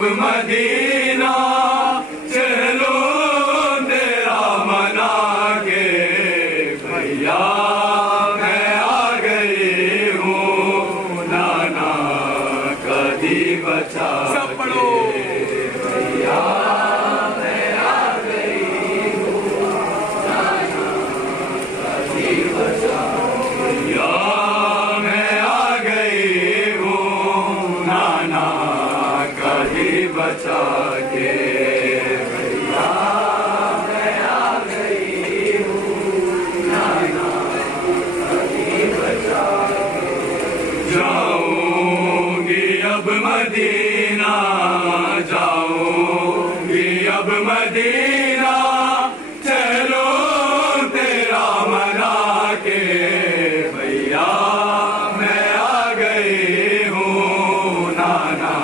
अब मदीना चलो तेरा मना के भैया मैं आ गई हूँ नाना कभी बचा सब पढ़ो भैया मैं आ गई हूँ नाना कभी बचा भैया मैं आ गई हूँ नाना कभी बचा के भैया मैं आ गई हूँ नाना कभी बचा के जाऊंगी अब मदीना जाऊंगी अब मदीना चलो तेरा मना के भैया मैं आ गई हूँ नाना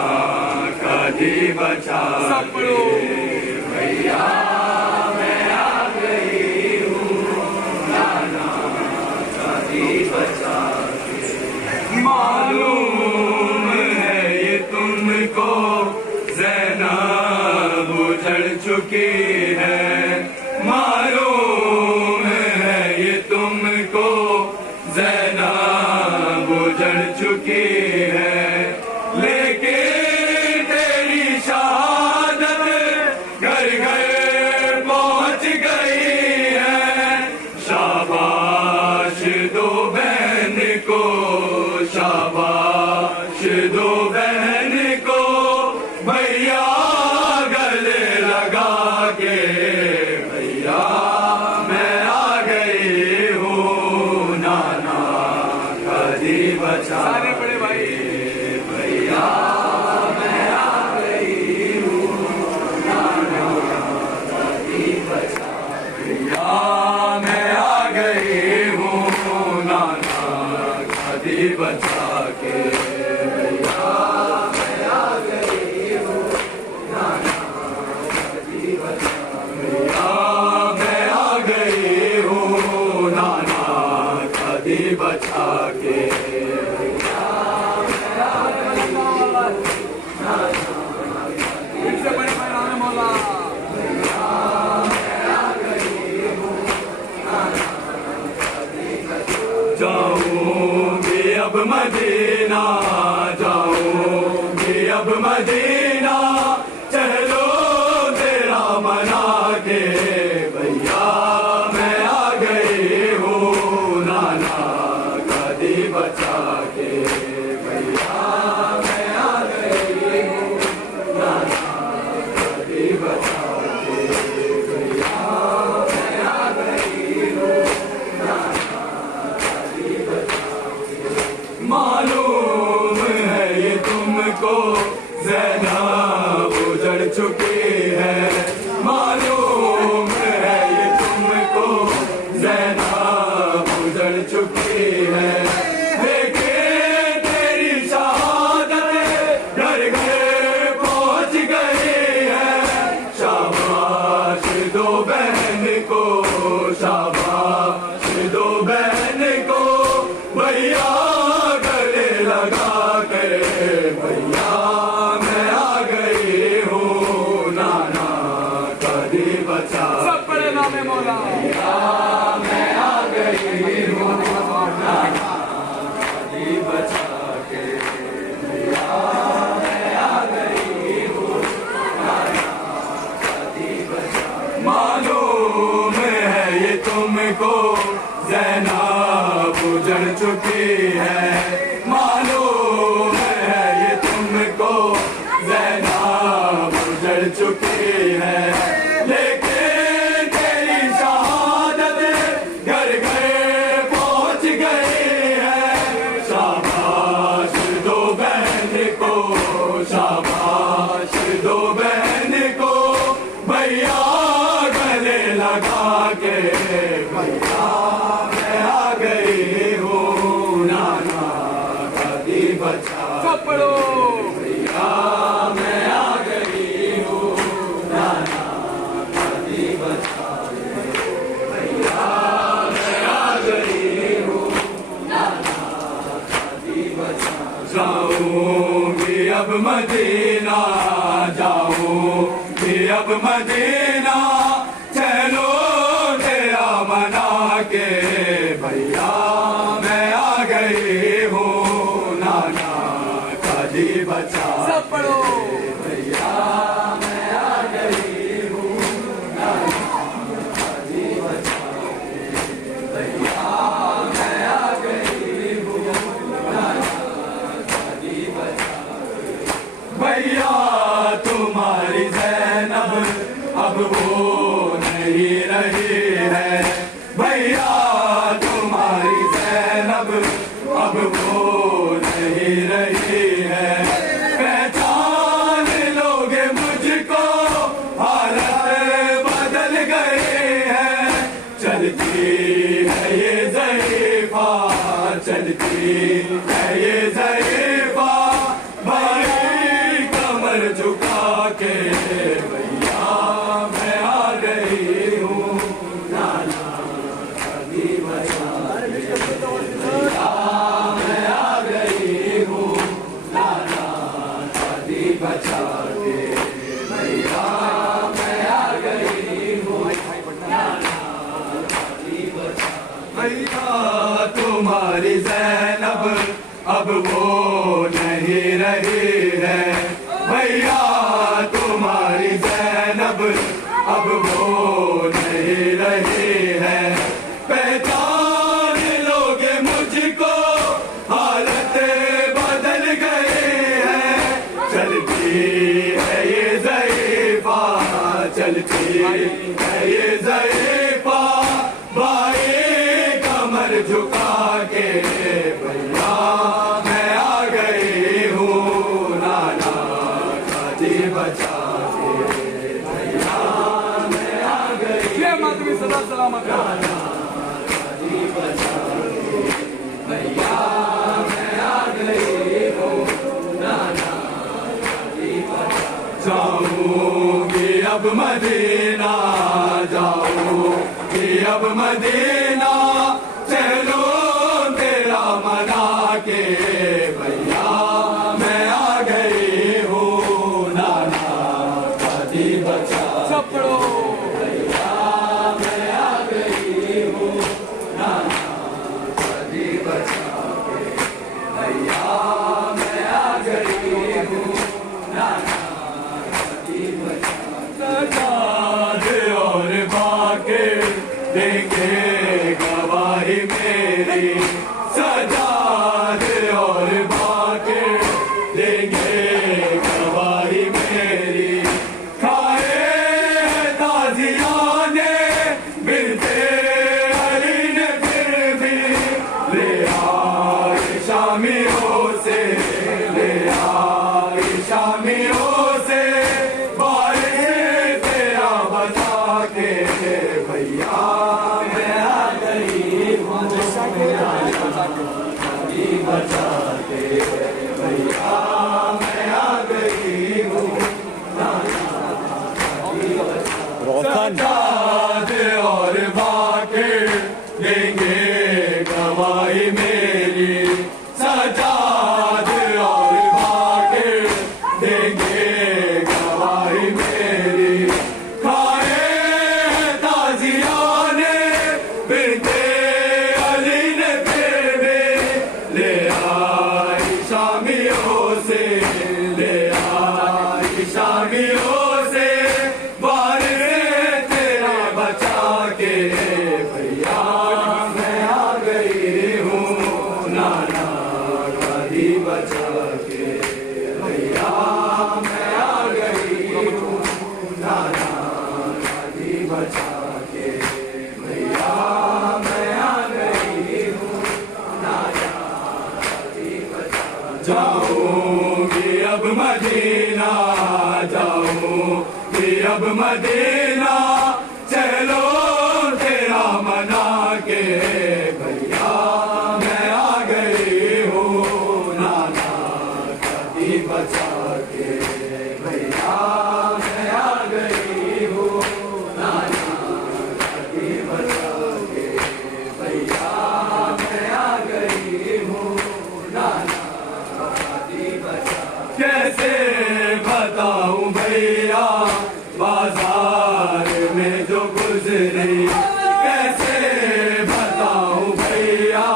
कभी बचा सब पढ़ो भैया मैं आ गई हूँ नाना कभी बचा मालूम है ये तुमको ज़ैनब उजड़ चुकी है मालूम है ये तुमको ज़ैनब उजड़ चुकी है लेकिन तेरी शहादत घर घर पहुंच गई है शाबाश दो बहन को शाबाश दो बहन को भैया गले लगा के भैया मैं आ गई हूँ नाना कभी बचा सारे बड़े भाई भैया मैं आ गई हूँ नाना कभी बचा भैया मैं आ गई हूँ नाना कभी बचा के भैया मैं आ गई हूँ नाना कभी बचा भैया मैं आ गई हूँ नाना कभी बचा के इससे बड़े भाई राम मौला जाऊंगी अब मदीना जाऊंगी अब मदीना चलो तेरा मना के भैया मैं आ गई हूँ नाना कभी बचा के भैया मैं आ गई हूँ नाना कभी बचा के भैया मैं आ गई हूँ मालूम है ये तुमको ज़ैनब उजड़ चुकी है मालूम है ये तुमको ज़ैनब उजड़ चुकी है लेकिन तेरी शहादत घर घर पहुंच गई है शाबाश दो बहन को शाबाश दो बहन को भैया गले लगा के भैया मैं आ गई हूँ नाना कभी बचा सब बड़े नाम मौला मैं आ गई हूँ नाना कभी बचा के भैया मैं आ गई हूँ नाना कभी बचा मालूम है ये तुमको ज़ैनब उजड़ चुकी है मालूम है ये तुमको ज़ैनब उजड़ चुकी है लेकिन तेरी शहादत घर घर पहुंच गई है शाबाश दो बहन को शाबाश दो बहन को भैया गले लगा के भैया मैं आ गई हूँ नाना कभी बचा सब पढ़ो भैया मैं आ गई हूँ नाना कभी बचा भैया मैं आ गई हूँ नाना कभी बचा जाऊंगी अब मदीना सब पढ़ो। भैया मैं आ गई हूँ, शादी बचा के। भैया मैं आ गई हूँ, शादी बचा के। भैया तुम्हारी ज़ैनब अब वो नहीं रही है। भैया तुम्हारी ज़ैनब अब वो नहीं रही है। पहचान लोगे मुझको, हालत बदल गए हैं। चलती है ये ज़रीफ़ा, चलती है ये ज़रीफ़ा, भाई कमर झुका के। भैया मैं आ गई हूँ, नाना शादी बचा के। भैया मैं आ गई हूँ, नाना शादी बचा के। भैया मैं आ गई हूँ, नाना शादी बचा के। भैया तुम्हारी ज़ैनब अब वो नहीं रही है। भैया तुम्हारी ज़ैनब अब वो नहीं रही है। पहचान लोगे मुझको, हालत बदल गए हैं। चलती है ये ज़रीफ़ा, चलती है ये ज़रीफ़ा, भाई कमर झुका के। भैया मैं आ गई हूँ, नाना शादी बचा के। भैया मैं आ गई, जय माता दी सदा सलामत रहो। नाना शादी बचा के। भैया मैं आ गई हूँ, नाना शादी बचा के। जाऊंगी अब मदीना, जाऊंगी अब मदीना, चलो तेरा मना के। भैया मैं आ गई हूँ, नाना शादी बचा सब पढ़ो। भैया मैं आ गई हूँ, नाना शादी बचा के। भैया मैं आ गई हूँ, नाना शादी बचा के। सजाद और बाके देंगे गवाही मेरी, सजाद और बाके देंगे गवाही मेरी। खाए ताजियाने बिनते अली ने फिर भी, ले आए शामियों से, ले आए शामियों से, बारिश तेरा बचा के। भैया मैं आ गई हूँ, शादी बचा के। भैया मैं आ गई हूँ, सजाद और बाके देंगे गवाही मेरी, सजाद और बाके देंगे गवाही मेरी। खाए ताजियाने बिनते अली ने फिर भी, ले आई शामियों से, ले आई शामियों से, बारिश तेरा बचा के। भैया मैं आ गई हूँ, नाना शादी बचा के। भैया मैं आ गई हूँ, नाना शादी बचा के। भैया मैं आ गई हूँ, नाना शादी बचा के। जाऊंगी अब मदीना, जाऊंगी अब मदीना, चलो तेरा मना के। भैया मैं आ गई हूँ, नाना शादी बचा के। भैया मैं आ गई हूँ, नाना शादी बचा के। भैया मैं आ गई हूँ, नाना शादी बचा के। कैसे बताऊं भैया बाजार में जो गुजरी, कैसे बताऊं भैया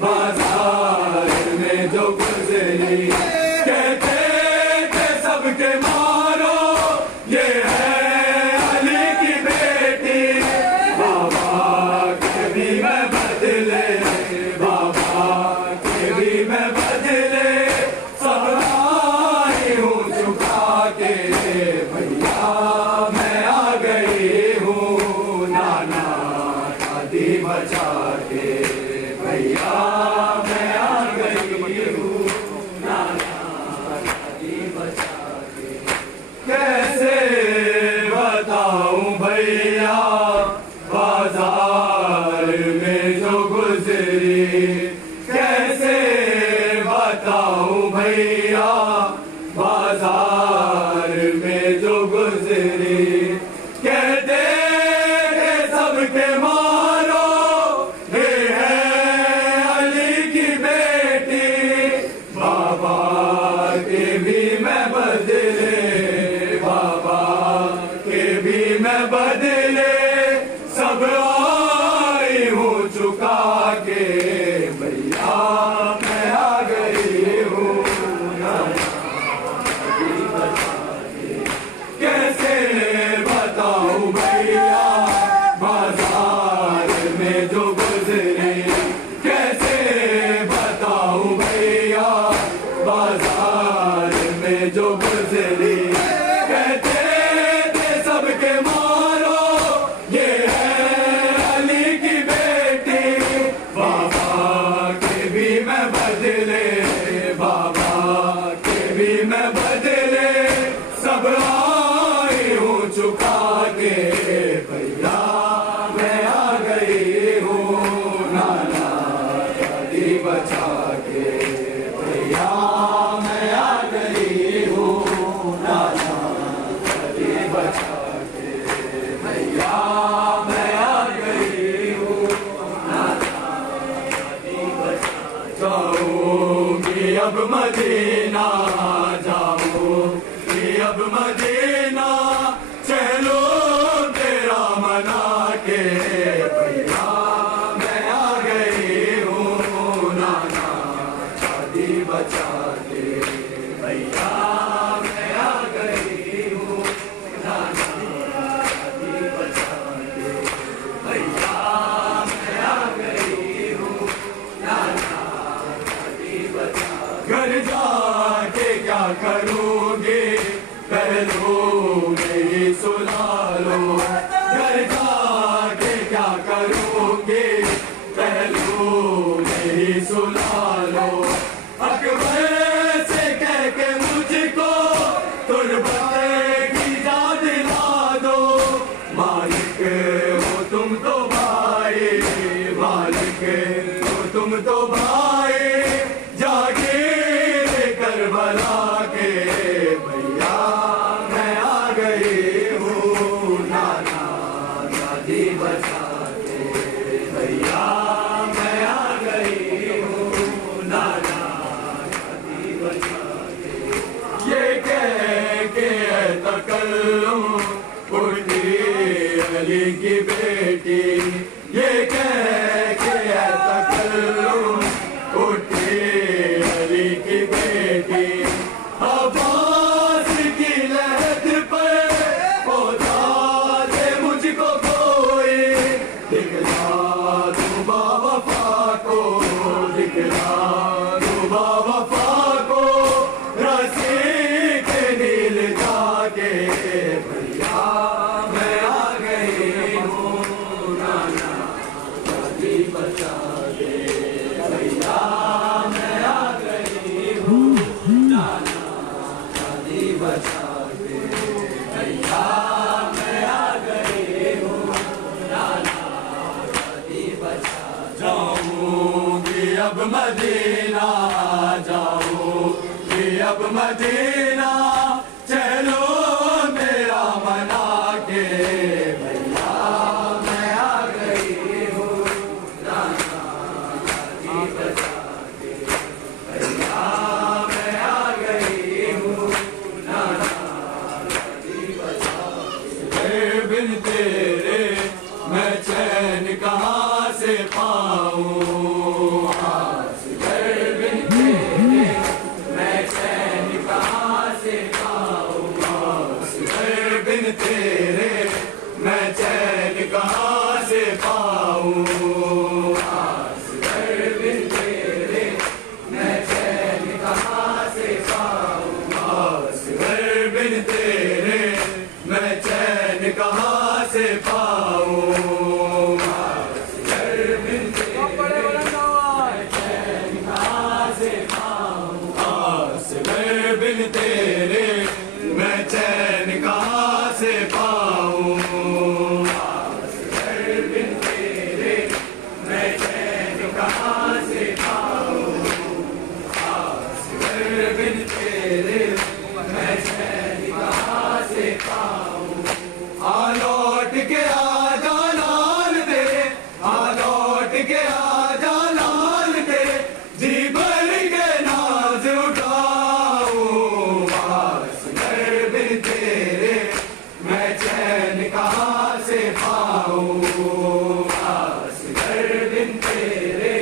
बाजार में जो गुजरी। कहते थे शादी बचा के भैया मैं आ गई हूँ नाना शादी बचा के भैया मैं आ गई हूँ नाना शादी बचा जाऊंगी अब मदीना जाऊंगी अब मदीना चलो तेरा मना के भैया मैं आ गई हूँ नाना शादी बचा के भैया मैं आ गई हूँ नाना शादी बचा के भैया मैं आ गई हूँ नाना शादी बचा घर जाके क्या करूँगी पहलू मेरी सुला लो घर जाके क्या करूँगी पहलू मेरी सुला लो अकबर से कह के मुझको तुरबत की याद दिला दो मालिक हो तुम तो भाई मालिक हो तुम तो भाई जागीर करबला के भैया मैं आ गई हूँ नाना शादी बचा के भैया मैं आ गई हूँ नाना शादी बचा के ये कह के तकल्लुम उठी अली की बेटी ये कह के तकल्लुम उठी अली की बेटी अब्बास की लहद पर पहुंचा दे मुझको कोई दिखला दूं बावफा को दिखला दूं बावफा को रस्सी के नील जाके भैया मैं आ गई हूँ नाना शादी बचा के भैया मैं आ गई हूँ नाना शादी बचा के भैया मैं आ गई हूँ नाना शादी बचा जाऊंगी अब मदीना जाऊंगी अब मदीना चलो मेरा मना के भैया मैं आ गई हूँ नाना शादी बचा के भैया मैं आ गई हूँ नाना शादी बचा के बिन तेरे मैं चैन कहाँ से पाऊँ बिन तेरे मैं चैन कहाँ से पाऊँ बिन तेरे मैं चैन कहाँ से पाऊँ बिन तेरे मैं चैन कहाँ से पाऊँ बिन तेरे मैं चैन कहाँ से पाऊँ बिन बड़े बुलंद आवाज चैन कहाँ से पाऊँ बिन तेरे मैं चैन कहाँ से पाऊँ बिन तेरे मैं चैन कहाँ से पाऊँ बिन तेरे मैं चैन कहाँ से पाऊँ आ लौट के आजा लाल तेरे आ लौट के आजा लाल तेरे जी भर के नाज उठाऊं बिन तेरे मैं चैन कहाँ से पाऊँ बिन तेरे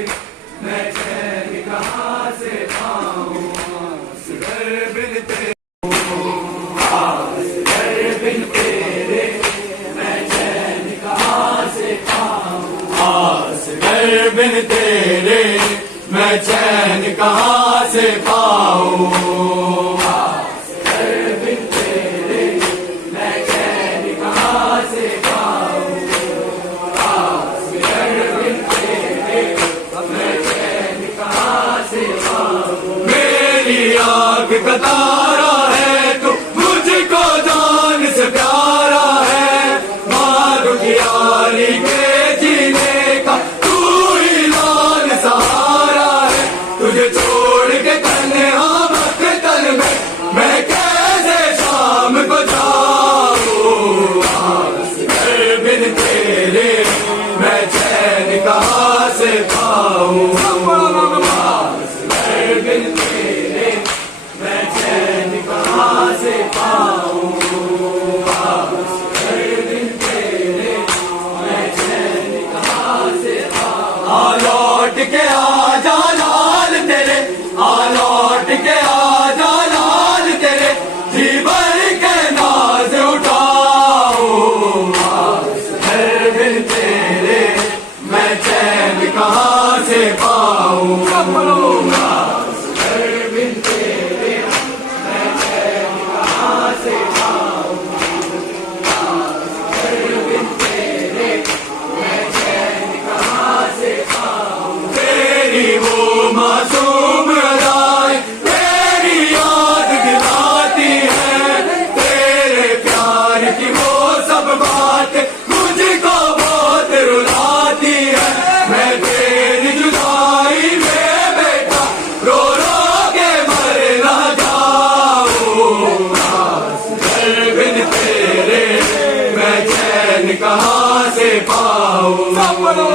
मैं चैन कहाँ से पाऊँ बिन तेरे बिन तेरे मैं चैन कहाँ से पाऊँ बिन तेरे मैं चैन कहाँ से पाऊँ बिन तेरे मैं चैन कहाँ से पाऊँ बिन तेरे मैं चैन कहाँ से पाऊँ मेरी आँख का तारा है तू मुझको जान से प्यारा है मारू की यारी के जीने का तू ही लाल सहारा पाऊं। सब बोलो तेरी वो मासूम अदाएं तेरी याद दिलाती है, तेरे प्यार की वो सब बातें मुझको बहुत रुलाती है। मैं तेरी जुदाई में बेटा रो रो के मर ना जाऊं। बिन तेरे मैं चैन कहाँ से पाऊं। सब बोलो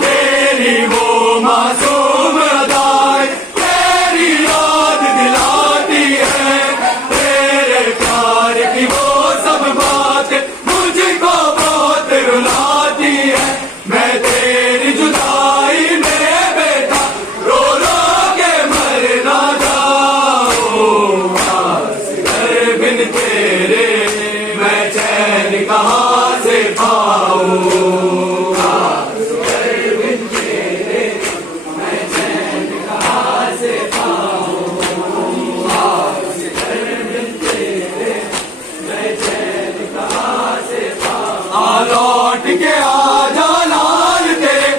तेरी वो मासूम अदाएं तेरी याद दिलाती है, तेरे प्यार की वो सब बातें मुझको बहुत रुलाती है। मैं तेरी जुदाई में बेटा रो रो के मर ना जाऊं। बिन तेरे मैं चैन कहाँ से पाऊं। लौट के आजा लाल तेरे,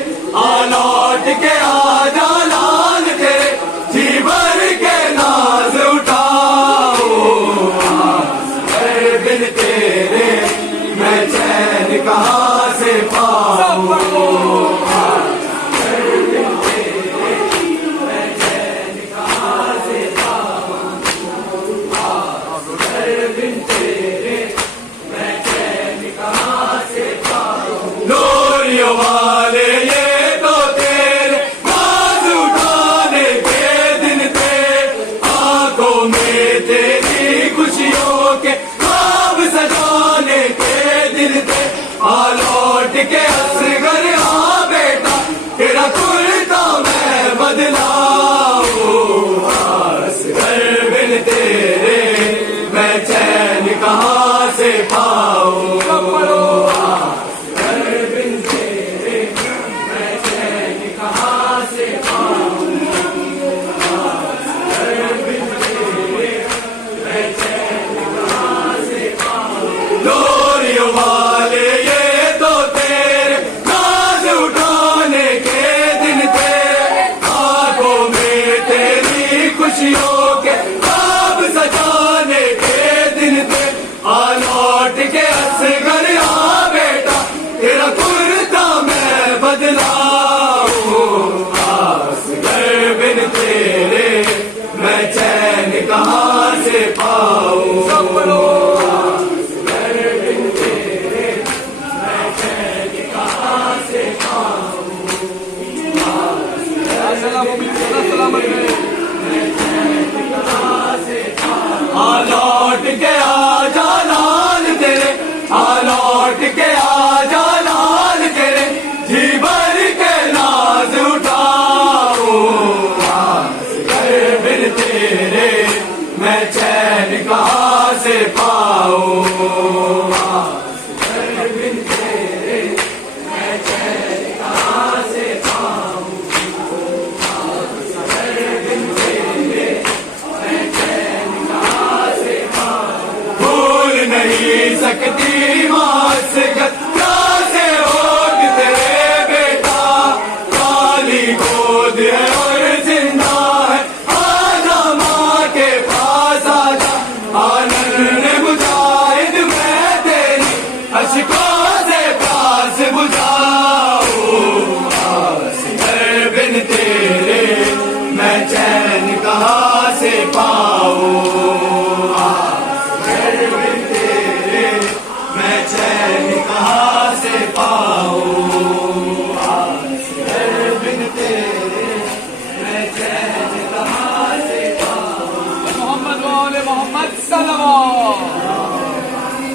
लौट के आजा लाल तेरे, जी भर के नाज उठाओ। बिन तेरे मैं चैन कहाँ से सब पाऊं। बोलो डोरियों वाले ये तो तेरे नाज उठाने के दिन थे, आंखों में तेरी खुशियों के ख्वाब सजाने के दिन थे। लौट के असगर हाँ बेटा तेरा कुर्ता मैं बदलाऊं। असगर बिन तेरे मैं चैन कहाँ से पाऊं। सब बोलो डोरियों वाले ये तो तेरे नाज उठाने के दिन थे, आंखों में तेरी खुशियों के ख्वाब सजाने के दिन थे। लौट के असगर हाँ बेटा तेरा कुर्ता मैं बदलाऊं। असगर बिन तेरे मैं चैन कहाँ से पाऊं। सब बोलो सलामत रहे लौट के आजा लाल तेरे, लौट के आजा लाल तेरे, जी भर के नाज उठाओ। बिन तेरे मैं चैन कहाँ से पाऊं। बिन तेरे मैं चैन कहाँ से पाऊं। बिन तेरे मैं चैन कहाँ से पाऊं। भूल नहीं सकती माँ से से होठ तेरे बेटा, काली गोद है और जिंदा है, आजा माँ के पास आजा। आनंद मुजाहिद मैं तेरी अशकों से प्यास बुझाऊं। बिन तेरे मैं चैन कहाँ से पाऊं। बिन तेरे मैं चैन कहाँ से पाऊं।